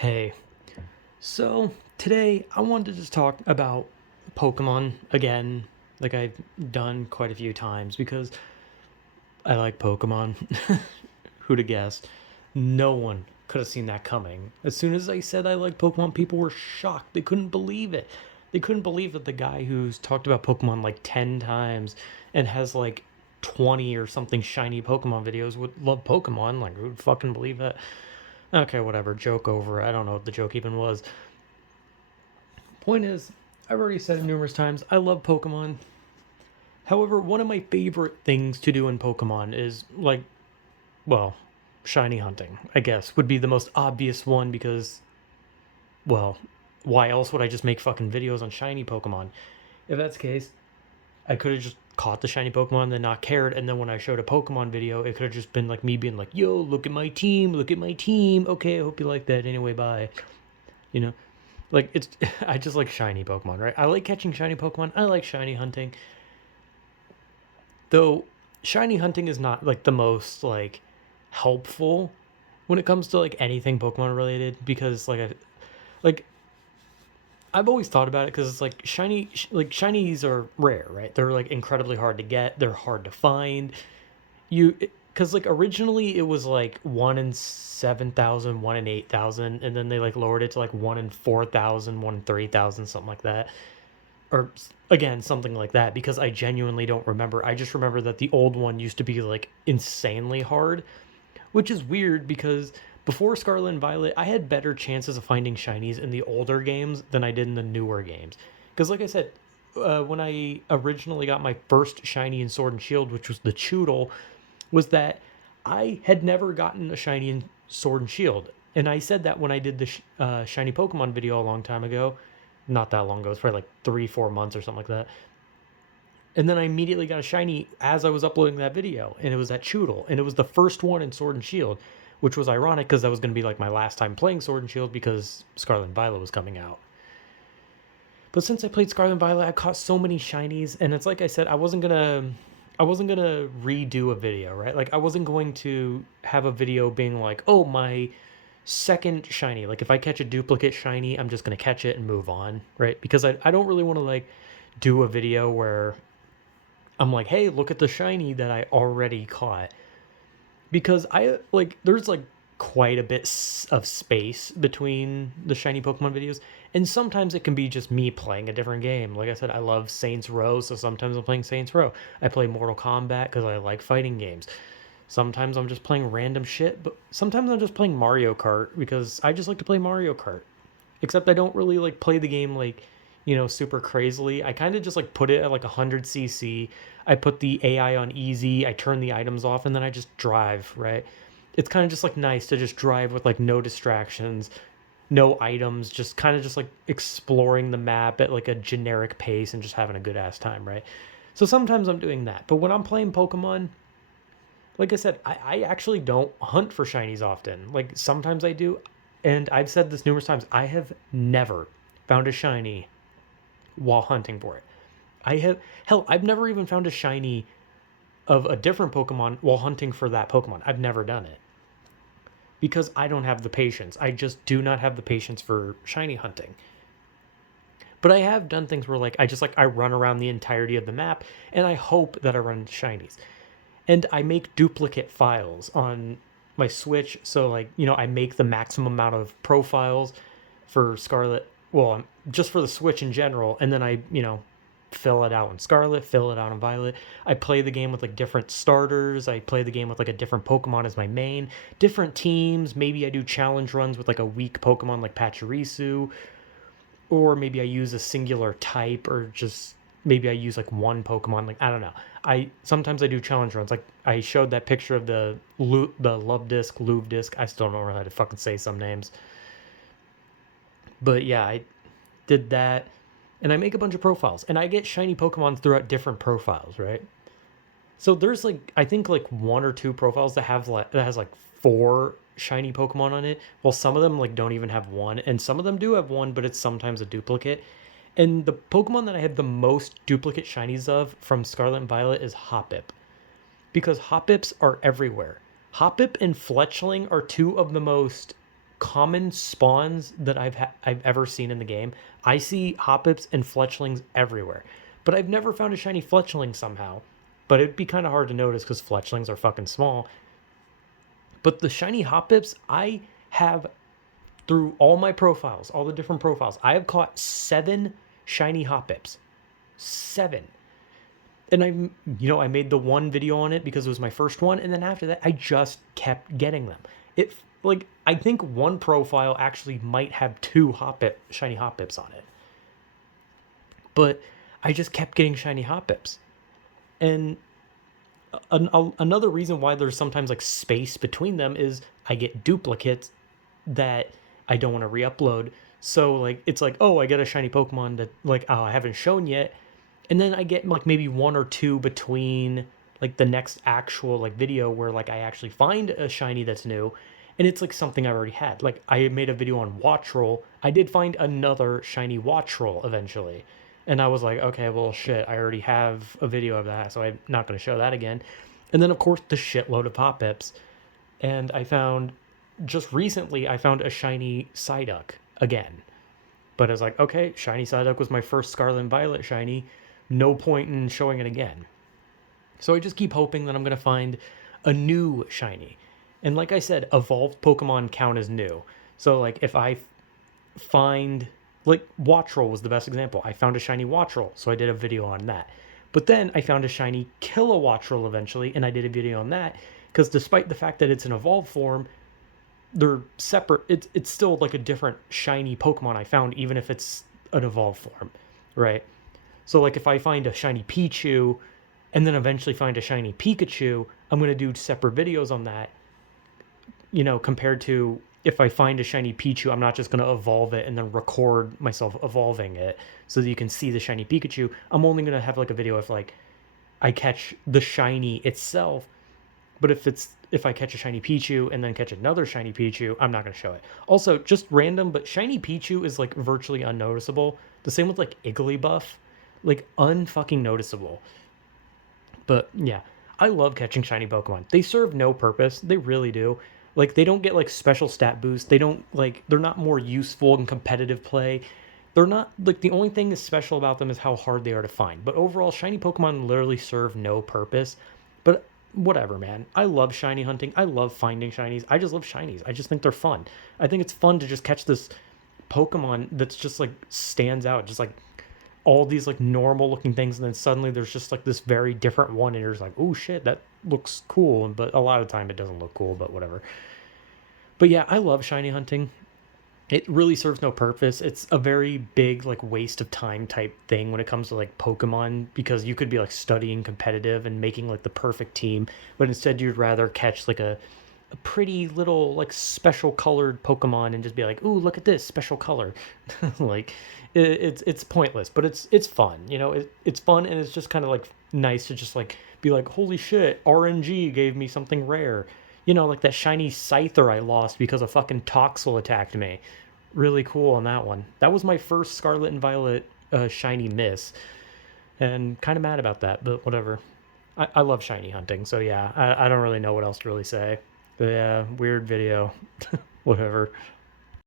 Hey, so today I wanted to just talk about Pokemon again, like I've done quite a few times because I like Pokemon. Who'd have guessed? No one could have seen that coming. As soon as I said I like Pokemon, people were shocked. They couldn't believe it. They couldn't believe that the guy who's talked about Pokemon like 10 times and has like 20 or something shiny Pokemon videos would love Pokemon. Like, who'd fucking believe that? Okay, whatever. Joke over. I don't know what the joke even was. Point is, I've already said it numerous times, I love Pokemon. However, one of my favorite things to do in Pokemon is, like, well, shiny hunting, I guess, would be the most obvious one because, well, why else would I just make fucking videos on shiny Pokemon? If that's the case, I could have just caught the shiny Pokemon and then not cared, and then when I showed a Pokemon video, it could have just been like me being like, yo, look at my team, look at my team. Okay, I hope you like that. Anyway, bye. You know? Like it's I just like shiny Pokemon, right? I like catching shiny Pokemon. I like shiny hunting. Though shiny hunting is not like the most like helpful when it comes to like anything Pokemon related because like I've always thought about it because it's like shinies are rare, right? They're like incredibly hard to get. They're hard to find. You because like originally it was like 1 in 7,000, 1 in 8,000, and then they like lowered it to like 1 in 4,000, 1 in 3,000, something like that, or again something like that because I genuinely don't remember. I just remember that the old one used to be like insanely hard, which is weird because before Scarlet and Violet I had better chances of finding shinies in the older games than I did in the newer games. Because like I said, when I originally got my first shiny in Sword and Shield, which was the Choodle, was that I had never gotten a shiny in Sword and Shield. And I said that when I did the shiny Pokemon video a long time ago. Not that long ago. It's probably like 3, 4 months or something like that. And then I immediately got a shiny as I was uploading that video. And it was that Choodle. And it was the first one in Sword and Shield, which was ironic because that was going to be like my last time playing Sword and Shield because Scarlet and Violet was coming out. But since I played Scarlet and Violet, I caught so many shinies. And it's like I said, I wasn't gonna redo a video, right? Like I wasn't going to have a video being like, oh, my second shiny. Like if I catch a duplicate shiny, I'm just gonna catch it and move on, right? Because I don't really want to like do a video where I'm like, hey, look at the shiny that I already caught. Because I like there's like quite a bit of space between the shiny Pokemon videos, and sometimes it can be just me playing a different game. Like I said, I love Saints Row, so sometimes I'm playing Saints Row. I play Mortal Kombat because I like fighting games. Sometimes I'm just playing random shit, but sometimes I'm just playing Mario Kart because I just like to play Mario Kart. Except I don't really like play the game like, super crazily. I kind of just like put it at like 100 cc. I put the AI on easy, I turn the items off, and then I just drive, right? It's kind of just like nice to just drive with like no distractions, no items, just kind of just like exploring the map at like a generic pace and just having a good ass time, right? So sometimes I'm doing that. But when I'm playing Pokemon, like I said, I actually don't hunt for shinies often. Like sometimes I do, and I've said this numerous times. I have never found a shiny while hunting for it. I have hell, I've never even found a shiny of a different Pokemon while hunting for that Pokemon. I've never done it because I don't have the patience. I just do not have the patience for shiny hunting. But I have done things where I run around the entirety of the map and I hope that I run into shinies. And I make duplicate files on my Switch. So I make the maximum amount of profiles for Scarlet. Well, just for the Switch in general, and then I fill it out in Scarlet, fill it out in Violet. I play the game with like different starters. I play the game with like a different Pokemon as my main, different teams. Maybe I do challenge runs with like a weak Pokemon like Pachirisu, or maybe I use a singular type, or just maybe I use like one Pokemon. Like I don't know. I sometimes I do challenge runs. Like I showed that picture of the Love Disc, Louvre Disc. I still don't know how to fucking say some names, but yeah, I did that, and I make a bunch of profiles, and I get shiny Pokemon throughout different profiles, right? So there's like I think like one or two profiles that has like four shiny Pokemon on it. Well, some of them like don't even have one, and some of them do have one, but it's sometimes a duplicate. And the Pokemon that I have the most duplicate shinies of from Scarlet and Violet is Hoppip, because Hoppips are everywhere. Hoppip and Fletchling are two of the most common spawns that I've ever seen in the game. I see Hoppips and Fletchlings everywhere, but I've never found a shiny Fletchling somehow. But it'd be kind of hard to notice because Fletchlings are fucking small. But the shiny Hoppips, I have through all my profiles, all the different profiles, I have caught 7 shiny Hoppips. 7. And I made the one video on it because it was my first one, and then after that I just kept getting them. It like I think one profile actually might have 2 shiny Hoppips on it. But I just kept getting shiny Hoppips. And another reason why there's sometimes like space between them is I get duplicates that I don't want to re-upload. So like it's like, oh, I get a shiny Pokemon that like, oh, I haven't shown yet, and then I get like maybe 1 or 2 between like the next actual like video where like I actually find a shiny that's new, and it's like something I already had. Like I made a video on Wattrel. I did find another shiny Wattrel eventually, and I was like, okay, well shit, I already have a video of that, so I'm not going to show that again. And then of course the shitload of Hoppips, and just recently I found a shiny Psyduck again. But I was like, okay, shiny Psyduck was my first Scarlet and Violet shiny. No point in showing it again. So I just keep hoping that I'm going to find a new shiny. And like I said, evolved Pokemon count as new. So like if I find, like Wattrel was the best example. I found a shiny Wattrel, so I did a video on that. But then I found a shiny Kilowattrel eventually, and I did a video on that. Because despite the fact that it's an evolved form, they're separate. It's still like a different shiny Pokemon I found, even if it's an evolved form, right? So like if I find a shiny Pichu and then eventually find a shiny Pikachu, I'm going to do separate videos on that, compared to if I find a shiny Pichu, I'm not just going to evolve it and then record myself evolving it so that you can see the shiny Pikachu. I'm only going to have like a video if like I catch the shiny itself. But if I catch a shiny Pichu and then catch another shiny Pichu, I'm not going to show it. Also, just random, but shiny Pichu is like virtually unnoticeable. The same with like Igglybuff, like unfucking noticeable. But yeah, I love catching shiny Pokemon. They serve no purpose. They really do. Like they don't get like special stat boosts. They're not more useful in competitive play. They're not like the only thing that's special about them is how hard they are to find. But overall, shiny Pokemon literally serve no purpose. But whatever, man. I love shiny hunting. I love finding shinies. I just love shinies. I just think they're fun. I think it's fun to just catch this Pokemon that's just like stands out, just like all these like normal looking things, and then suddenly there's just like this very different one, and you're just like, oh shit, that looks cool. But a lot of the time it doesn't look cool, but whatever. But yeah, I love shiny hunting. It really serves no purpose. It's a very big like waste of time type thing when it comes to like Pokemon, because you could be like studying competitive and making like the perfect team, but instead you'd rather catch like a pretty little like special colored Pokemon and just be like, ooh, look at this special color. Like it's pointless, but it's fun. It's fun, and it's just kind of like nice to just like be like, holy shit, RNG gave me something rare. Like that shiny Scyther I lost because a fucking Toxel attacked me. Really cool on that one. That was my first Scarlet and Violet shiny miss. And kind of mad about that, but whatever. I love shiny hunting, so yeah, I don't really know what else to really say. But yeah, weird video. Whatever.